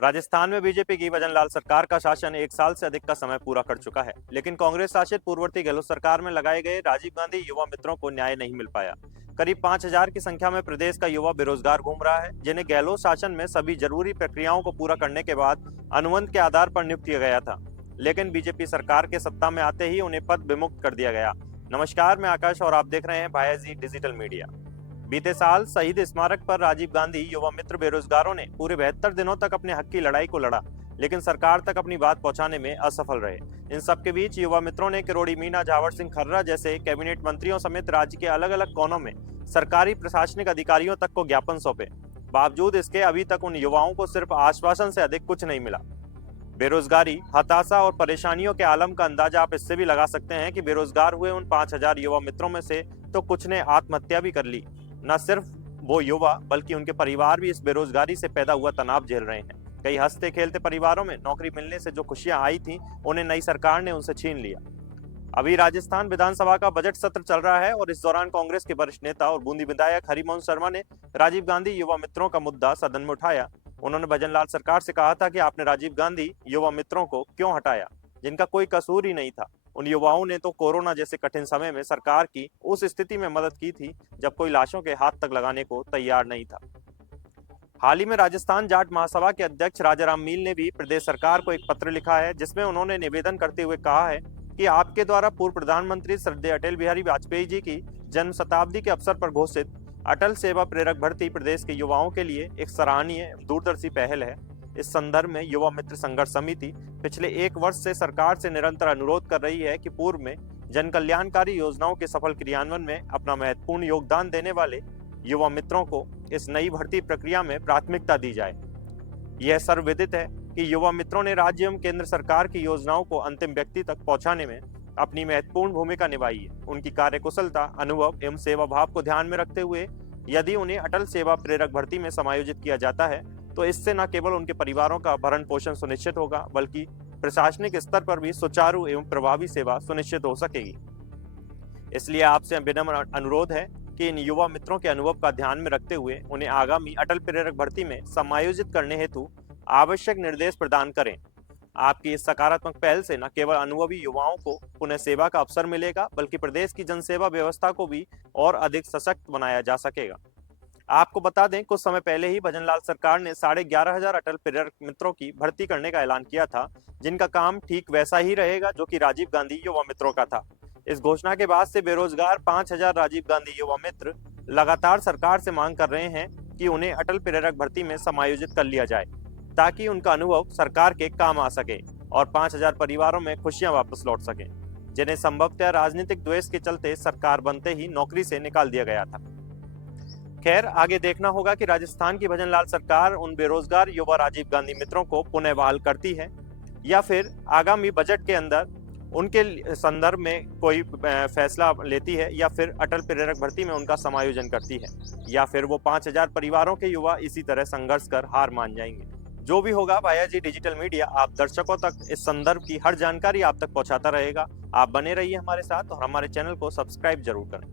राजस्थान में बीजेपी की भजनलाल सरकार का शासन 1 साल से अधिक का समय पूरा कर चुका है, लेकिन कांग्रेस शासित पूर्ववर्ती गहलोत सरकार में लगाए गए राजीव गांधी युवा मित्रों को न्याय नहीं मिल पाया। करीब 5,000 की संख्या में प्रदेश का युवा बेरोजगार घूम रहा है, जिन्हें गहलोत शासन में सभी जरूरी प्रक्रियाओं को पूरा करने के बाद अनुबंध के आधार पर नियुक्त किया गया था, लेकिन बीजेपी सरकार के सत्ता में आते ही उन्हें पद विमुक्त कर दिया गया। नमस्कार, मैं आकाश और आप देख रहे हैं भायाजी डिजिटल मीडिया। बीते साल शहीद स्मारक पर राजीव गांधी युवा मित्र बेरोजगारों ने पूरे 72 दिनों तक अपने हक की लड़ाई को लड़ा, लेकिन सरकार तक अपनी बात पहुंचाने में असफल रहे। इन सबके बीच युवा मित्रों ने किरोड़ी मीना, झावर सिंह खर्रा जैसे कैबिनेट मंत्रियों समेत राज्य के अलग अलग कोनों में सरकारी प्रशासनिक अधिकारियों तक को ज्ञापन सौंपे। बावजूद इसके अभी तक उन युवाओं को सिर्फ आश्वासन से अधिक कुछ नहीं मिला। बेरोजगारी, हताशा और परेशानियों के आलम का अंदाजा आप इससे भी लगा सकते हैं कि बेरोजगार हुए उन 5,000 युवा मित्रों में से तो कुछ ने आत्महत्या भी कर ली। न सिर्फ वो युवा बल्कि उनके परिवार भी इस बेरोजगारी से पैदा हुआ तनाव झेल रहे हैं। कई हंसते खेलते परिवारों में नौकरी मिलने से जो खुशियां आई थी, उन्हें नई सरकार ने उनसे छीन लिया। अभी राजस्थान विधानसभा का बजट सत्र चल रहा है और इस दौरान कांग्रेस के वरिष्ठ नेता और बूंदी विधायक हरिमोहन शर्मा ने राजीव गांधी युवा मित्रों का मुद्दा सदन में उठाया। उन्होंने भजनलाल सरकार से कहा था कि आपने राजीव गांधी युवा मित्रों को क्यों हटाया, जिनका कोई कसूर ही नहीं था। उन युवाओं ने तो कोरोना जैसे कठिन समय में सरकार की उस स्थिति में मदद की थी जब कोई लाशों के हाथ तक लगाने को तैयार नहीं था। हाल ही में राजस्थान जाट महासभा के अध्यक्ष राजाराम मील ने भी प्रदेश सरकार को एक पत्र लिखा है, जिसमें उन्होंने निवेदन करते हुए कहा है कि आपके द्वारा पूर्व प्रधानमंत्री श्रद्धेय अटल बिहारी वाजपेयी जी की जन्म शताब्दी के अवसर पर घोषित अटल सेवा प्रेरक भर्ती प्रदेश के युवाओं के लिए एक सराहनीय दूरदर्शी पहल है। इस संदर्भ में युवा मित्र संघर्ष समिति पिछले 1 वर्ष से सरकार से निरंतर अनुरोध कर रही है कि पूर्व में जन कल्याणकारी योजनाओं के सफल क्रियान्वयन में अपना महत्वपूर्ण योगदान देने वाले युवा मित्रों को इस नई भर्ती प्रक्रिया में प्राथमिकता दी जाए। यह सर्वविदित है कि युवा मित्रों ने राज्य एवं केंद्र सरकार की योजनाओं को अंतिम व्यक्ति तक पहुंचाने में अपनी महत्वपूर्ण भूमिका निभाई है। उनकी कार्यकुशलता, अनुभव एवं सेवा भाव को ध्यान में रखते हुए यदि उन्हें अटल सेवा प्रेरक भर्ती में समायोजित किया जाता है तो इससे न केवल उनके परिवारों का भरण पोषण सुनिश्चित होगा, बल्कि प्रशासनिक स्तर पर भी सुचारू एवं प्रभावी सेवा सुनिश्चित हो सकेगी। इसलिए आपसे विनम्र अनुरोध है कि इन युवा मित्रों के अनुभव का ध्यान में रखते हुए उन्हें आगामी अटल प्रेरक भर्ती में समायोजित करने हेतु आवश्यक निर्देश प्रदान करें। आपकी इस सकारात्मक पहल से न केवल अनुभवी युवाओं को पुनः सेवा का अवसर मिलेगा, बल्कि प्रदेश की जनसेवा व्यवस्था को भी और अधिक सशक्त बनाया जा सकेगा। आपको बता दें, कुछ समय पहले ही भजनलाल सरकार ने 11,500 अटल प्रेरक मित्रों की भर्ती करने का ऐलान किया था, जिनका काम ठीक वैसा ही रहेगा जो कि राजीव गांधी युवा मित्रों का था। इस घोषणा के बाद से बेरोजगार 5,000 राजीव गांधी युवा मित्र लगातार सरकार से मांग कर रहे हैं कि उन्हें अटल प्रेरक भर्ती में समायोजित कर लिया जाए, ताकि उनका अनुभव सरकार के काम आ सके और 5,000 परिवारों में खुशियां वापस लौट सके, जिन्हें संभवतः राजनीतिक द्वेष के चलते सरकार बनते ही नौकरी से निकाल दिया गया था। खैर, आगे देखना होगा कि राजस्थान की भजनलाल सरकार उन बेरोजगार युवा राजीव गांधी मित्रों को पुनः बहाल करती है या फिर आगामी बजट के अंदर उनके संदर्भ में कोई फैसला लेती है, या फिर अटल प्रेरक भर्ती में उनका समायोजन करती है, या फिर वो 5,000 परिवारों के युवा इसी तरह संघर्ष कर हार मान जाएंगे। जो भी होगा, भायाजी डिजिटल मीडिया आप दर्शकों तक इस संदर्भ की हर जानकारी आप तक पहुंचाता रहेगा। आप बने रहिए हमारे साथ और हमारे चैनल को सब्सक्राइब जरूर करें।